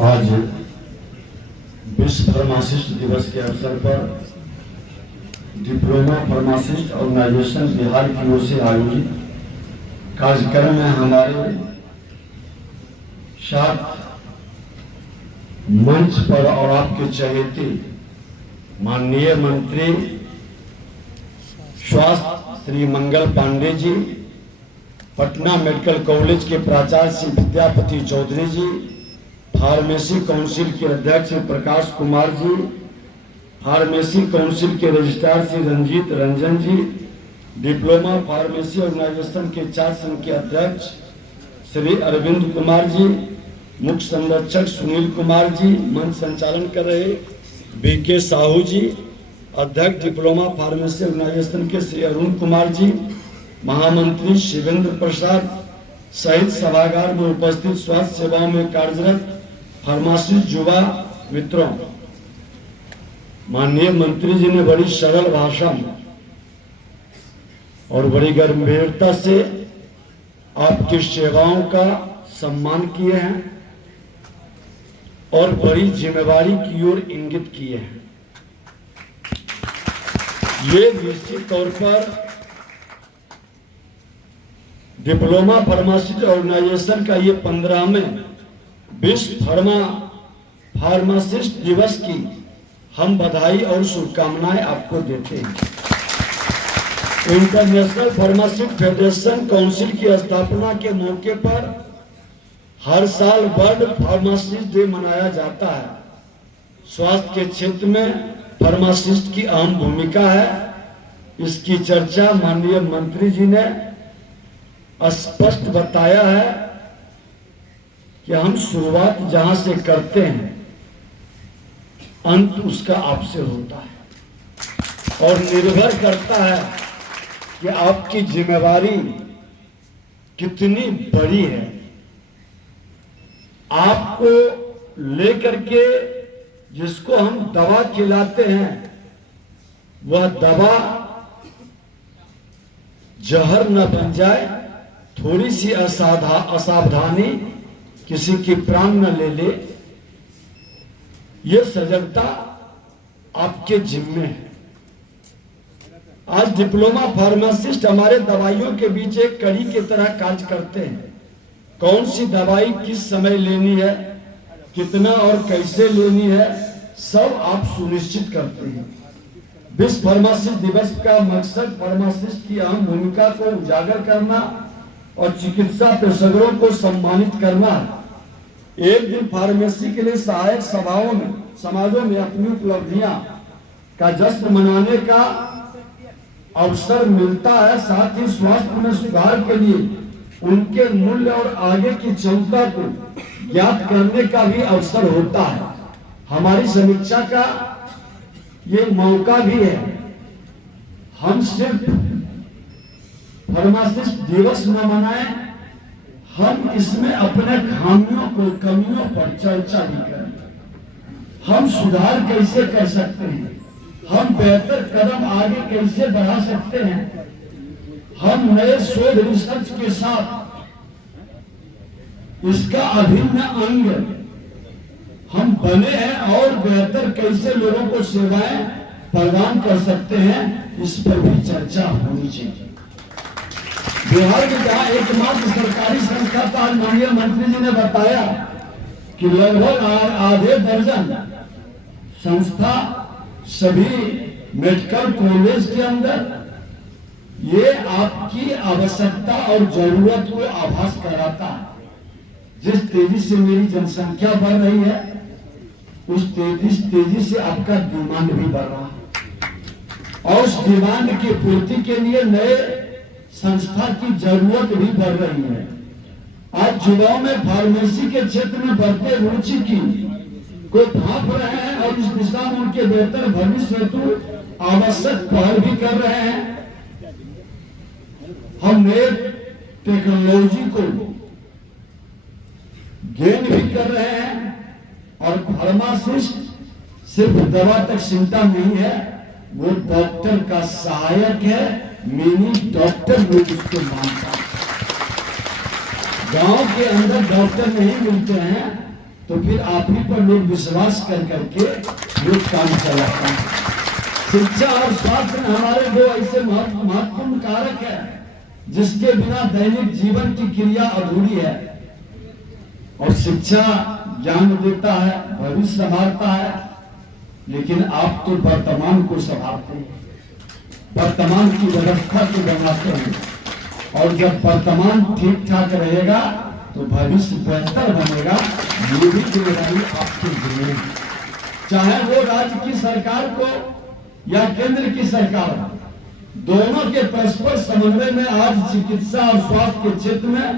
आज विश्व फार्मासिस्ट दिवस के अवसर पर डिप्लोमा फार्मासिस्ट ऑर्गेनाइजेशन बिहार की ओर से आयोजित कार्यक्रम में हमारे साथ मंच पर और आपके चहेते माननीय मंत्री स्वास्थ्य श्री मंगल पांडे जी, पटना मेडिकल कॉलेज के प्राचार्य श्री विद्यापति चौधरी जी, फार्मेसी काउंसिल के अध्यक्ष प्रकाश कुमार जी, फार्मेसी काउंसिल के रजिस्ट्रार श्री रंजीत रंजन जी, डिप्लोमा फार्मेसी ऑर्गेनाइजेशन के चार संघ के अध्यक्ष श्री अरविंद कुमार जी, मुख्य संरक्षक सुनील कुमार जी, मंच संचालन कर रहे बीके साहू जी, अध्यक्ष डिप्लोमा फार्मेसी ऑर्गेनाइजेशन के श्री अरुण कुमार जी, महामंत्री शिवेंद्र प्रसाद सहित सभागार में उपस्थित स्वास्थ्य सेवाओं में कार्यरत फार्मासिस्ट युवा मित्रों, माननीय मंत्री जी ने बड़ी सरल भाषा में और बड़ी गंभीरता से आपकी सेवाओं का सम्मान किए हैं और बड़ी जिम्मेवारी की ओर इंगित किए हैं। ये निश्चित तौर पर डिप्लोमा फार्मासिस्ट ऑर्गेनाइजेशन का ये 15वें विश्व फार्मासिस्ट दिवस की हम बधाई और शुभकामनाएं आपको देते हैं। इंटरनेशनल फार्मासिस्ट फेडरेशन काउंसिल की स्थापना के मौके पर हर साल वर्ल्ड फार्मासिस्ट डे मनाया जाता है। स्वास्थ्य के क्षेत्र में फार्मासिस्ट की अहम भूमिका है। इसकी चर्चा माननीय मंत्री जी ने स्पष्ट बताया है कि हम शुरुआत जहां से करते हैं अंत उसका आपसे होता है और निर्भर करता है कि आपकी जिम्मेवारी कितनी बड़ी है। आपको लेकर के जिसको हम दवा खिलाते हैं वह दवा जहर न बन जाए, थोड़ी सी असावधानी किसी की प्राण न ले ले, यह सजगता आपके जिम्मे है। आज डिप्लोमा फार्मासिस्ट हमारे दवाइयों के बीच एक कड़ी की तरह कार्य करते हैं। कौन सी दवाई किस समय लेनी है, कितना और कैसे लेनी है, सब आप सुनिश्चित करते हैं। विश्व फार्मासिस्ट दिवस का मकसद फार्मासिस्ट की अहम भूमिका को उजागर करना और चिकित्सा पेशेवरों को सम्मानित करना है। एक दिन फार्मेसी के लिए सहायक सभाओं में समाजों में अपनी उपलब्धियां का जश्न मनाने का अवसर मिलता है। साथ ही स्वास्थ्य में सुधार के लिए उनके मूल्य और आगे की क्षमता को ज्ञात करने का भी अवसर होता है। हमारी समीक्षा का ये मौका भी है। हम सिर्फ फार्मासिस्ट दिवस न मनाएं, हम इसमें अपने खामियों को कमियों पर चर्चा भी करें। हम सुधार कैसे कर सकते हैं, हम बेहतर कदम आगे कैसे बढ़ा सकते हैं, हम नए शोध रिसर्च के साथ इसका अभिन्न अंग हम बने हैं और बेहतर कैसे लोगों को सेवाएं प्रदान कर सकते हैं, इस पर भी चर्चा होनी चाहिए। बिहार में जहां एकमात्र सरकारी संस्था था, माननीय मंत्री जी ने बताया कि लगभग आधे दर्जन संस्था सभी मेडिकल कॉलेज के अंदर ये आपकी आवश्यकता और जरूरत को आभास कराता है। जिस तेजी से मेरी जनसंख्या बढ़ रही है उस तेजी से आपका डिमांड भी बढ़ रहा है और उस डिमांड की पूर्ति के लिए नए संस्था की जरूरत भी बढ़ रही है। आज युवाओं में फार्मेसी के क्षेत्र में बढ़ते रुचि की को भाप रहे हैं और इस दिशा में उनके बेहतर भविष्य हेतु आवश्यक पहल भी कर रहे हैं। हम नए टेक्नोलॉजी को गेन भी कर रहे हैं और फार्मासिस्ट सिर्फ दवा तक सीमित नहीं है, वो डॉक्टर का सहायक है, मिनी डॉक्टर लोग उसको मानता है। गांव के अंदर डॉक्टर नहीं मिलते हैं तो फिर आप ही पर लोग विश्वास कर करके लोग काम चलाते हैं। शिक्षा और स्वास्थ्य हमारे दो ऐसे महत्वपूर्ण कारक है जिसके बिना दैनिक जीवन की क्रिया अधूरी है। और शिक्षा ज्ञान देता है, भविष्य संभालता है, लेकिन आप तो वर्तमान को संभालते हैं, वर्तमान की व्यवस्था को बनाते हैं। और जब वर्तमान ठीक ठाक रहेगा तो भविष्य बेहतर बनेगा। ये भी जिम्मेदारी आपकी जिम्मेदारी, चाहे वो राज्य की सरकार को या केंद्र की सरकार, दोनों के परस्पर समन्वय में आज चिकित्सा और स्वास्थ्य के क्षेत्र में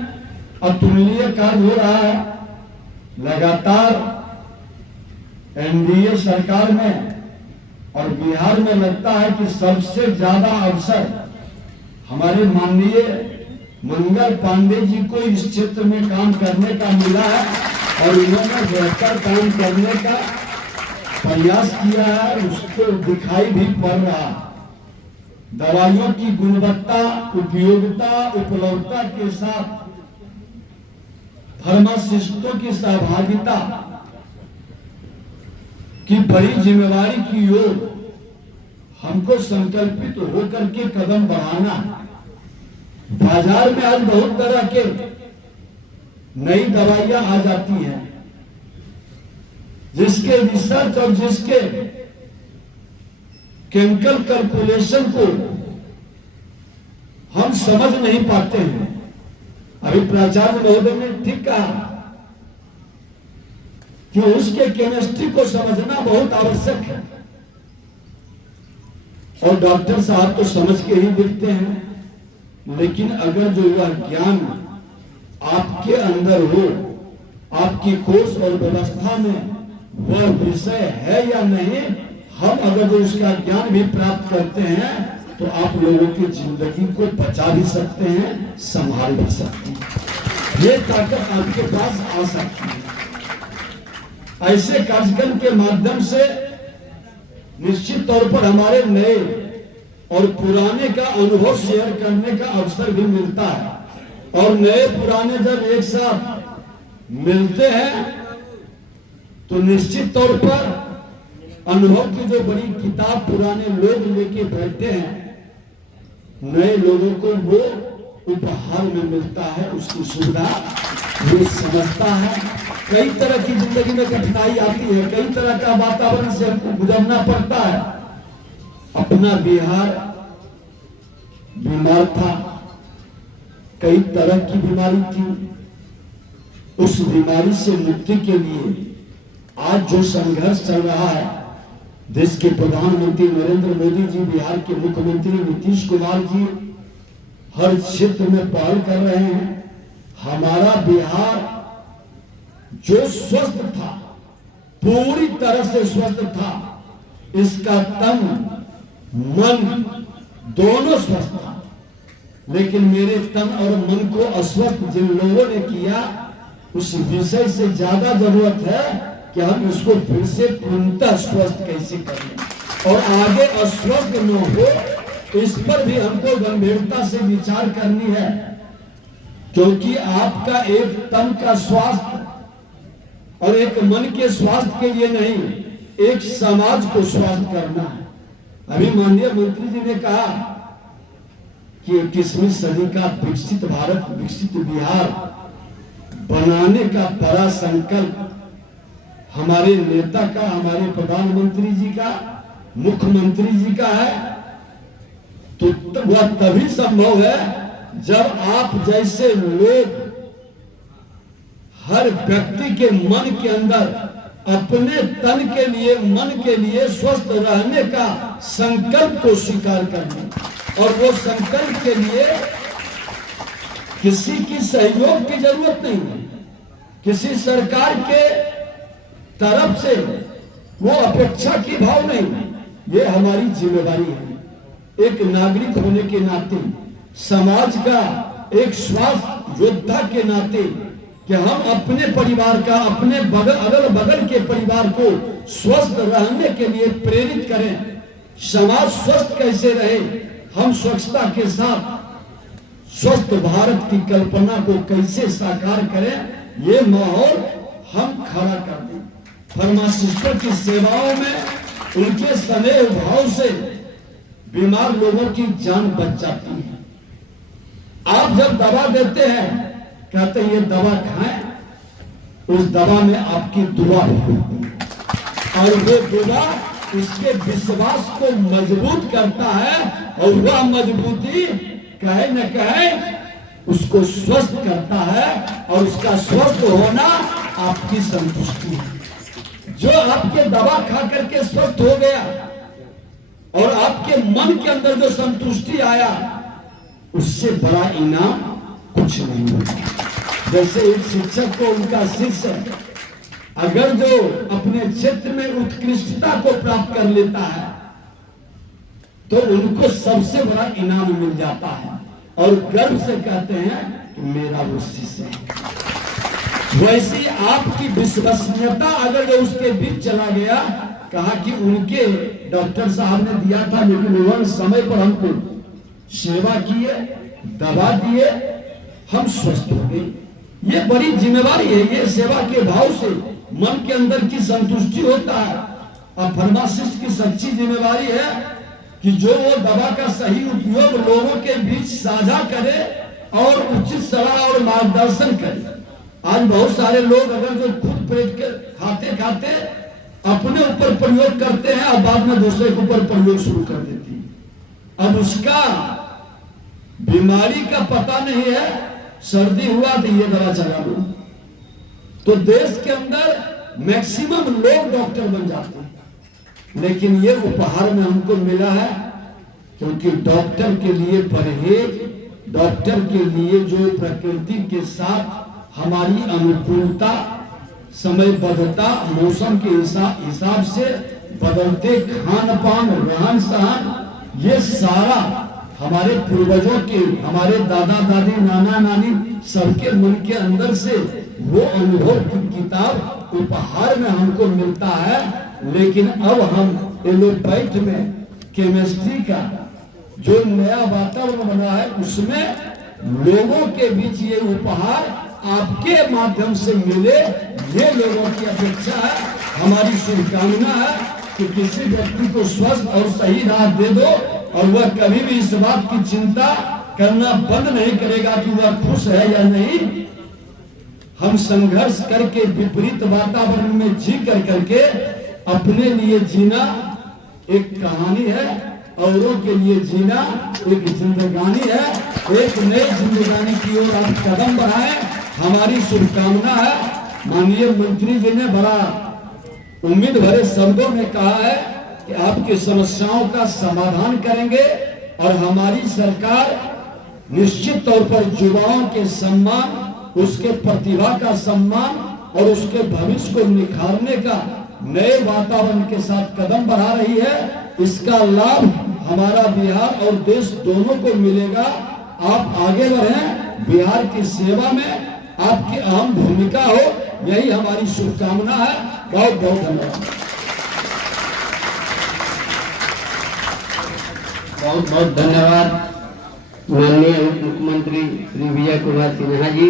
अतुलनीय कार्य हो रहा है। लगातार एनडीए सरकार में और बिहार में लगता है कि सबसे ज्यादा अवसर हमारे माननीय मंगल पांडे जी को इस क्षेत्र में काम करने का मिला है और इन्होंने बेहतर काम करने का प्रयास किया है, उसको दिखाई भी पड़ रहा। दवाइयों की गुणवत्ता, उपयोगिता, उपलब्धता के साथ फार्मासिस्टों की सहभागिता की बड़ी जिम्मेवारी की ओर हमको संकल्पित होकर के कदम बढ़ाना। बाजार में आज बहुत तरह के नई दवाइयां आ जाती हैं जिसके रिसर्च और जिसके केमिकल कैलकुलेशन को हम समझ नहीं पाते हैं। अभी प्राचार्य महोदय ने ठीक कहा कि उसके केमिस्ट्री को समझना बहुत आवश्यक है और डॉक्टर साहब तो समझ के ही देखते हैं, लेकिन अगर जो वह ज्ञान आपके अंदर हो, आपकी कोर्स और व्यवस्था में वह विषय है या नहीं, हम अगर जो उसका ज्ञान भी प्राप्त करते हैं तो आप लोगों की जिंदगी को बचा भी सकते हैं, संभाल भी सकते हैं। ये ताकत आपके पास आ सकती है। ऐसे कार्यक्रम के माध्यम से निश्चित तौर पर हमारे नए और पुराने का अनुभव शेयर करने का अवसर भी मिलता है। और नए पुराने जब एक साथ मिलते हैं तो निश्चित तौर पर अनुभव की जो बड़ी किताब पुराने लोग लेके बैठे हैं, नए लोगों को वो उपहार में मिलता है, उसकी सुविधा वो समझता है। कई तरह की जिंदगी में कठिनाई आती है, कई तरह का वातावरण से हमको गुजरना पड़ता है। अपना बिहार बीमार था, कई तरह की बीमारी थी। उस बीमारी से मुक्ति के लिए आज जो संघर्ष चल रहा है, देश के प्रधानमंत्री नरेंद्र मोदी जी, बिहार के मुख्यमंत्री नीतीश कुमार जी हर क्षेत्र में पहल कर रहे हैं। हमारा बिहार जो स्वस्थ था, पूरी तरह से स्वस्थ था, इसका तन मन दोनों स्वस्थ था। लेकिन मेरे तन और मन को अस्वस्थ जिन लोगों ने किया, उस विषय से ज्यादा जरूरत है कि हम इसको फिर से पूर्णतः स्वस्थ कैसे करें और आगे अस्वस्थ न हो, इस पर भी हमको गंभीरता से विचार करनी है। क्योंकि आपका एक तन का स्वास्थ्य और एक मन के स्वास्थ्य के लिए नहीं, एक समाज को स्वस्थ करना है। अभी माननीय मंत्री जी ने कहा कि 21वीं सदी का विकसित भारत, विकसित बिहार बनाने का बड़ा संकल्प हमारे नेता का, हमारे प्रधानमंत्री जी का, मुख्यमंत्री जी का है। तो वह तभी संभव है जब आप जैसे लोग हर व्यक्ति के मन के अंदर अपने तन के लिए, मन के लिए स्वस्थ रहने का संकल्प को स्वीकार करना। और वो संकल्प के लिए किसी की सहयोग की जरूरत नहीं है, किसी सरकार के तरफ से वो अपेक्षा की भाव नहीं। ये हमारी जिम्मेदारी है एक नागरिक होने के नाते, समाज का एक स्वास्थ्य योद्धा के नाते, कि हम अपने परिवार का, अपने अगल बगल के परिवार को स्वस्थ रहने के लिए प्रेरित करें। समाज स्वस्थ कैसे रहे, हम स्वच्छता के साथ स्वस्थ भारत की कल्पना को कैसे साकार करें, ये माहौल हम खड़ा कर दें। फार्मासिस्टों की सेवाओं में उनके स्नेह भाव से बीमार लोगों की जान बच जाती है। आप जब दवा देते हैं, कहते हैं ये दवा खाएं, उस दवा में आपकी दुआ भी होती है और वो दुआ उसके विश्वास को मजबूत करता है और वह मजबूती कहे न कहे उसको स्वस्थ करता है और उसका स्वस्थ होना आपकी संतुष्टि है। जो आपके दवा खा करके स्वस्थ हो गया और आपके मन के अंदर जो संतुष्टि आया, उससे बड़ा इनाम कुछ नहीं होता। जैसे एक शिक्षक को उनका शिष्य अगर जो अपने क्षेत्र में उत्कृष्टता को प्राप्त कर लेता है तो उनको सबसे बड़ा इनाम मिल जाता है और गर्व से कहते हैं कि मेरा वो शिष्य है। वैसी आपकी विश्वसनीयता अगर जो उसके बीच चला गया, कहा कि उनके डॉक्टर साहब ने दिया था लेकिन उन्होंने समय पर हमको सेवा किए, दवा दिए, हम स्वस्थ हो गए। ये बड़ी जिम्मेवारी है। ये सेवा के भाव से मन के अंदर की संतुष्टि होता है। अब फार्मासिस्ट की सच्ची जिम्मेवारी है कि जो वो दवा का सही उपयोग लोगों के बीच साझा करे और उचित सलाह और मार्गदर्शन करे। आज बहुत सारे लोग अगर जो खुद पेट के खाते खाते अपने ऊपर प्रयोग करते हैं और बाद में दूसरे के ऊपर प्रयोग शुरू कर देती है। अब उसका बीमारी का पता नहीं है, सर्दी हुआ तो ये दवा चला लो, तो देश के अंदर मैक्सिमम लोग डॉक्टर बन जाते हैं। लेकिन ये उपहार में हमको मिला है क्योंकि डॉक्टर के लिए परहेज, डॉक्टर के लिए जो प्रकृति के साथ हमारी अनुकूलता, समयबद्धता, मौसम के हिसाब से बदलते खान पान, रहन सहन, ये सारा हमारे पूर्वजों के, हमारे दादा दादी, नाना नानी सबके मन के अंदर से वो अनुभव की किताब उपहार में हमको मिलता है। लेकिन अब हम एलोपैथ में केमिस्ट्री का जो नया वातावरण बना है उसमें लोगों के बीच ये उपहार आपके माध्यम से मिले, ये लोगों की अपेक्षा है। हमारी शुभकामना है कि किसी व्यक्ति को स्वस्थ और सही राह दे दो और वह कभी भी इस बात की चिंता करना बंद नहीं करेगा कि वह खुश है या नहीं। हम संघर्ष करके विपरीत वातावरण में जी करके अपने लिए जीना एक कहानी है, औरों के लिए जीना एक जिंदगानी है। एक नई जिंदगानी की ओर आप कदम बढ़ाएं, हमारी शुभकामना है। माननीय मंत्री जी ने बड़ा उम्मीद भरे शब्दों में कहा है कि आपकी समस्याओं का समाधान करेंगे और हमारी सरकार निश्चित तौर पर युवाओं के सम्मान, उसके प्रतिभा का सम्मान और उसके भविष्य को निखारने का नए वातावरण के साथ कदम बढ़ा रही है। इसका लाभ हमारा बिहार और देश दोनों को मिलेगा। आप आगे बढ़ें, बिहार की सेवा में आपकी अहम भूमिका हो, यही हमारी शुभकामना है। बहुत बहुत धन्यवाद। बहुत बहुत धन्यवाद माननीय उप मुख्यमंत्री श्री विजय कुमार सिन्हा जी।